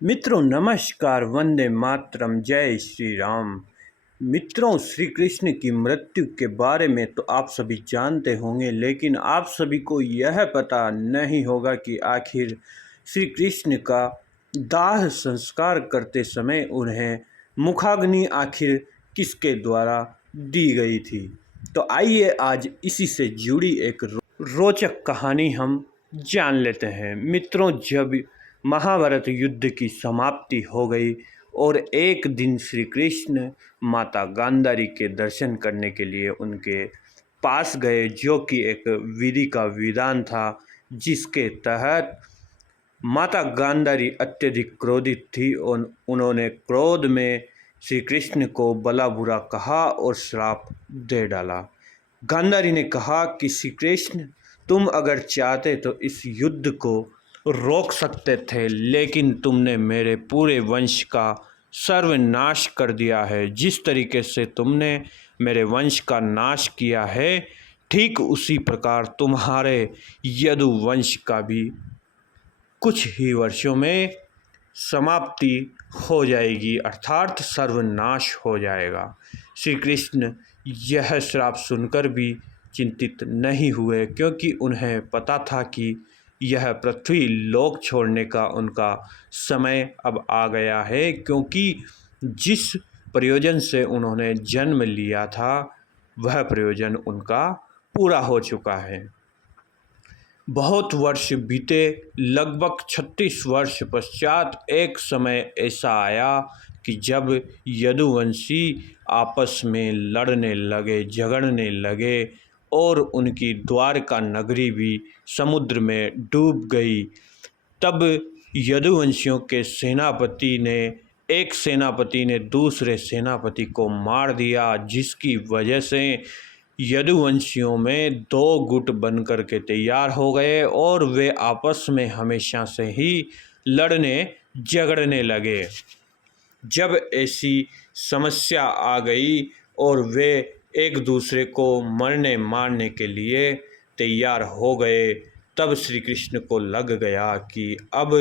मित्रों नमस्कार, वंदे मातरम, जय श्री राम। मित्रों, श्री कृष्ण की मृत्यु के बारे में तो आप सभी जानते होंगे, लेकिन आप सभी को यह पता नहीं होगा कि आखिर श्री कृष्ण का दाह संस्कार करते समय उन्हें मुखाग्नि आखिर किसके द्वारा दी गई थी। तो आइए आज इसी से जुड़ी एक रोचक कहानी हम जान लेते हैं। मित्रों, जब महाभारत युद्ध की समाप्ति हो गई और एक दिन श्री कृष्ण माता गांधारी के दर्शन करने के लिए उनके पास गए, जो कि एक विधि का विधान था, जिसके तहत माता गांधारी अत्यधिक क्रोधित थी और उन्होंने क्रोध में श्री कृष्ण को भला बुरा कहा और श्राप दे डाला। गांधारी ने कहा कि श्री कृष्ण, तुम अगर चाहते तो इस युद्ध को रोक सकते थे, लेकिन तुमने मेरे पूरे वंश का सर्वनाश कर दिया है। जिस तरीके से तुमने मेरे वंश का नाश किया है, ठीक उसी प्रकार तुम्हारे यदु वंश का भी कुछ ही वर्षों में समाप्ति हो जाएगी, अर्थात सर्वनाश हो जाएगा। श्री कृष्ण यह श्राप सुनकर भी चिंतित नहीं हुए, क्योंकि उन्हें पता था कि यह पृथ्वी लोक छोड़ने का उनका समय अब आ गया है, क्योंकि जिस प्रयोजन से उन्होंने जन्म लिया था वह प्रयोजन उनका पूरा हो चुका है। बहुत वर्ष बीते, लगभग 36 वर्ष पश्चात एक समय ऐसा आया कि जब यदुवंशी आपस में लड़ने लगे, झगड़ने लगे और उनकी द्वारका नगरी भी समुद्र में डूब गई। तब यदुवंशियों के एक सेनापति ने दूसरे सेनापति को मार दिया, जिसकी वजह से यदुवंशियों में दो गुट बनकर के तैयार हो गए और वे आपस में हमेशा से ही लड़ने झगड़ने लगे। जब ऐसी समस्या आ गई और वे एक दूसरे को मरने मारने के लिए तैयार हो गए, तब श्री कृष्ण को लग गया कि अब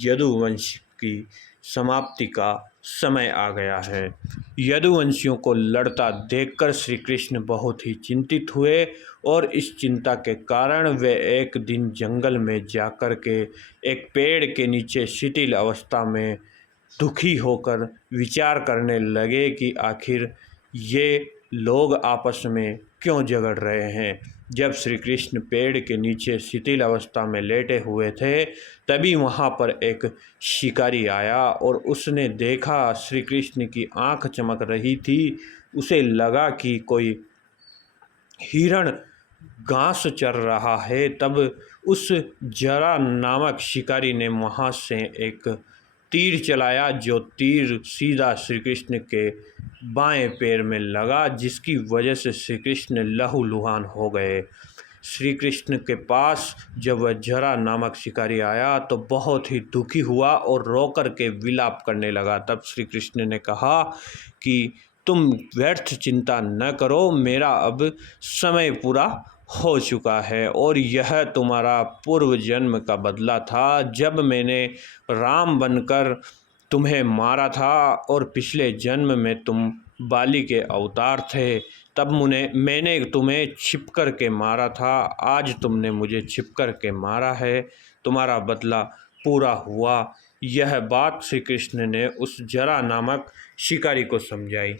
यदुवंश की समाप्ति का समय आ गया है। यदुवंशियों को लड़ता देखकर श्री कृष्ण बहुत ही चिंतित हुए और इस चिंता के कारण वे एक दिन जंगल में जाकर के एक पेड़ के नीचे शिथिल अवस्था में दुखी होकर विचार करने लगे कि आखिर ये लोग आपस में क्यों झगड़ रहे हैं। जब श्री कृष्ण पेड़ के नीचे शिथिल अवस्था में लेटे हुए थे, तभी वहाँ पर एक शिकारी आया और उसने देखा श्री कृष्ण की आंख चमक रही थी। उसे लगा कि कोई हिरण घास चर रहा है। तब उस जरा नामक शिकारी ने वहाँ से एक तीर चलाया, जो तीर सीधा श्री कृष्ण के बाएं पैर में लगा, जिसकी वजह से श्री कृष्ण लहूलुहान हो गए। श्री कृष्ण के पास जब वह जरा नामक शिकारी आया तो बहुत ही दुखी हुआ और रो कर के विलाप करने लगा। तब श्री कृष्ण ने कहा कि तुम व्यर्थ चिंता न करो, मेरा अब समय पूरा हो चुका है और यह तुम्हारा पूर्व जन्म का बदला था, जब मैंने राम बनकर तुम्हें मारा था और पिछले जन्म में तुम बाली के अवतार थे। तब मैंने तुम्हें छिप कर के मारा था, आज तुमने मुझे छिप कर के मारा है, तुम्हारा बदला पूरा हुआ। यह बात श्री कृष्ण ने उस जरा नामक शिकारी को समझाई।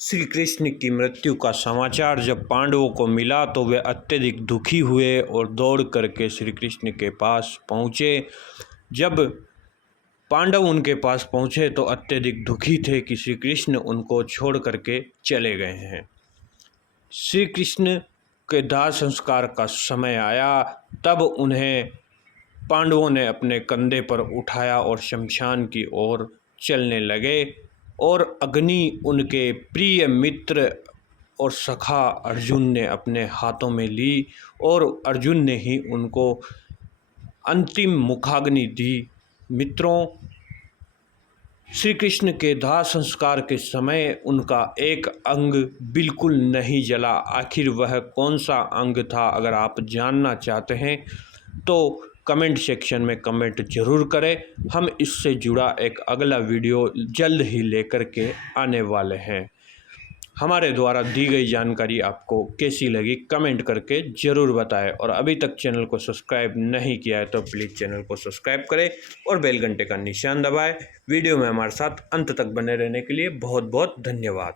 श्री कृष्ण की मृत्यु का समाचार जब पांडवों को मिला तो वे अत्यधिक दुखी हुए और दौड़ करके श्री कृष्ण के पास पहुँचे। जब पांडव उनके पास पहुँचे तो अत्यधिक दुखी थे कि श्री कृष्ण उनको छोड़ करके चले गए हैं। श्री कृष्ण के दाह संस्कार का समय आया, तब उन्हें पांडवों ने अपने कंधे पर उठाया और शमशान की ओर चलने लगे और अग्नि उनके प्रिय मित्र और सखा अर्जुन ने अपने हाथों में ली और अर्जुन ने ही उनको अंतिम मुखाग्नि दी। मित्रों, श्री कृष्ण के दाह संस्कार के समय उनका एक अंग बिल्कुल नहीं जला। आखिर वह कौन सा अंग था? अगर आप जानना चाहते हैं तो कमेंट सेक्शन में कमेंट ज़रूर करें। हम इससे जुड़ा एक अगला वीडियो जल्द ही लेकर के आने वाले हैं। हमारे द्वारा दी गई जानकारी आपको कैसी लगी कमेंट करके ज़रूर बताएं, और अभी तक चैनल को सब्सक्राइब नहीं किया है तो प्लीज़ चैनल को सब्सक्राइब करें और बेल घंटे का निशान दबाएं। वीडियो में हमारे साथ अंत तक बने रहने के लिए बहुत बहुत धन्यवाद।